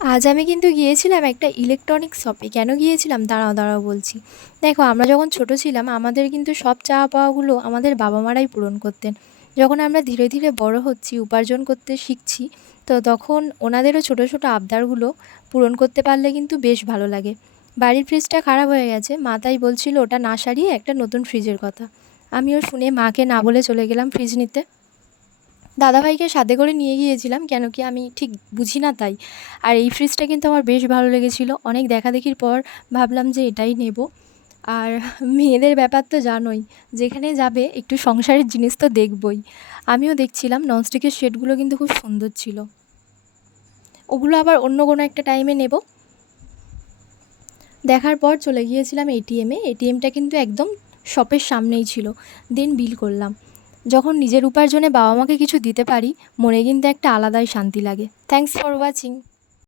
আজ আমি কিন্তু গিয়েছিলাম একটা ইলেকট্রনিক্স শপে। কেন গিয়েছিলাম? দাঁড়াও, দাঁড়াও বলছি। দেখো, আমরা যখন ছোট ছিলাম আমাদের কিন্তু সব চাওয়া পাওয়াগুলো আমাদের বাবা-মারাই পূরণ করতেন। যখন আমরা ধীরে, ধীরে বড় হচ্ছি, উপার্জন করতে শিখছি, তো তখন ওনাদেরও ছোট, ছোট আবদারগুলো পূরণ করতে পারলে কিন্তু বেশ ভালো লাগে। বাড়ির ফ্রিজটা খারাপ হয়ে গেছে। মা তাই বলছিল ওটা না সারিয়ে একটা নতুন ফ্রিজের কথা। আমিও শুনে মাকে না বলে চলে গেলাম ফ্রিজ নিতে। দাদাভাইকে সাথে করে নিয়ে গিয়েছিলাম, কেন কি আমি ঠিক বুঝি না তাই। আর এই ফ্রিজটা কিন্তু আমার বেশ ভালো লেগেছিল। অনেক দেখাদেখির পর ভাবলাম যে এটাই নেব। আর মেয়েদের ব্যাপার তো জানোই, যেখানে যাবে একটু সংসারের জিনিস তো দেখবই। আমিও দেখছিলাম ননস্টিকের সেটগুলো কিন্তু খুব সুন্দর ছিল। ওগুলো আবার অন্য কোনো একটা টাইমে নেব। দেখার পর চলে গিয়েছিলাম এটিএমে। এটিএমটা কিন্তু একদম শপের সামনেই ছিল। দেন বিল করলাম। যখন নিজের উপার্জনে বাবা মাকে কিছু দিতে পারি, মনে কিন্তু একটা আলাদাই শান্তি লাগে। Thanks for watching.